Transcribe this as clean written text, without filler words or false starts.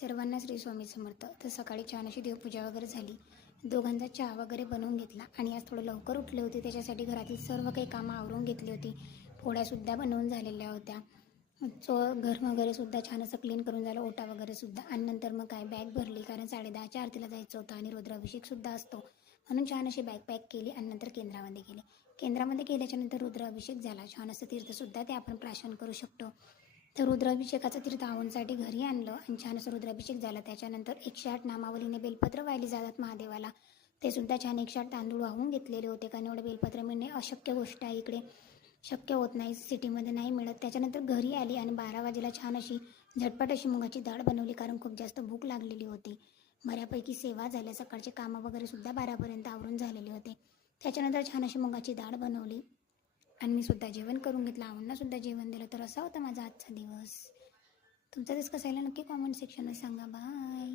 सर्वांना श्री स्वामी समर्थ. तर सकाळी छान अशी देवपूजा वगैरे झाली, दोघांचा चहा वगैरे बनवून घेतला आणि आज थोडं लवकर उठले होते, त्याच्यासाठी घरातील सर्व काही कामं आवरून घेतली होती. पोळ्यासुद्धा बनवून झालेल्या होत्या. घर वगैरेसुद्धा छान असं क्लीन करून झालं, ओटा वगैरेसुद्धा. आणि नंतर मग काय बॅग भरली, कारण 10:30च्या आरतीला जायचं होतं आणि रुद्राभिषेकसुद्धा असतो, म्हणून छान अशी बॅग पॅक केली आणि नंतर केंद्रामध्ये गेले. केंद्रामध्ये गेल्याच्यानंतर रुद्राभिषेक झाला. छान असं तीर्थसुद्धा ते आपण प्राशन करू शकतो. तर रुद्राभिषेकाचं तीर्थ आवूंसाठी घरी आणलं आणि छान असं रुद्राभिषेक झाला. त्याच्यानंतर 108 नामावलीने बेलपत्र वाहिली जातात महादेवाला. ते सुद्धा छान 108 तांदूळ वाहून घेतलेले होते, कारण एवढे बेलपत्र मिळणे अशक्य गोष्ट आहे, इकडे शक्य होत नाही, सिटीमध्ये नाही मिळत. त्याच्यानंतर घरी आली आणि 12 वाजेला छान अशी झटपट अशी मुगाची डाळ बनवली, कारण खूप जास्त भूक लागलेली होती. बऱ्यापैकी सेवा झाल्या, सकाळचे कामं वगैरे सुद्धा 12पर्यंत आवरून झालेले होते. त्याच्यानंतर छान अशी मुगाची डाळ बनवली आणि मी सुद्धा जेवण करून घेतलं, आऊंना सुद्धा जेवण दिलं. तर असा होता माझा आजचा दिवस. तुमचा दिवस कसा आहे नक्की कॉमेंट सेक्शनमध्ये सांगा. बाय.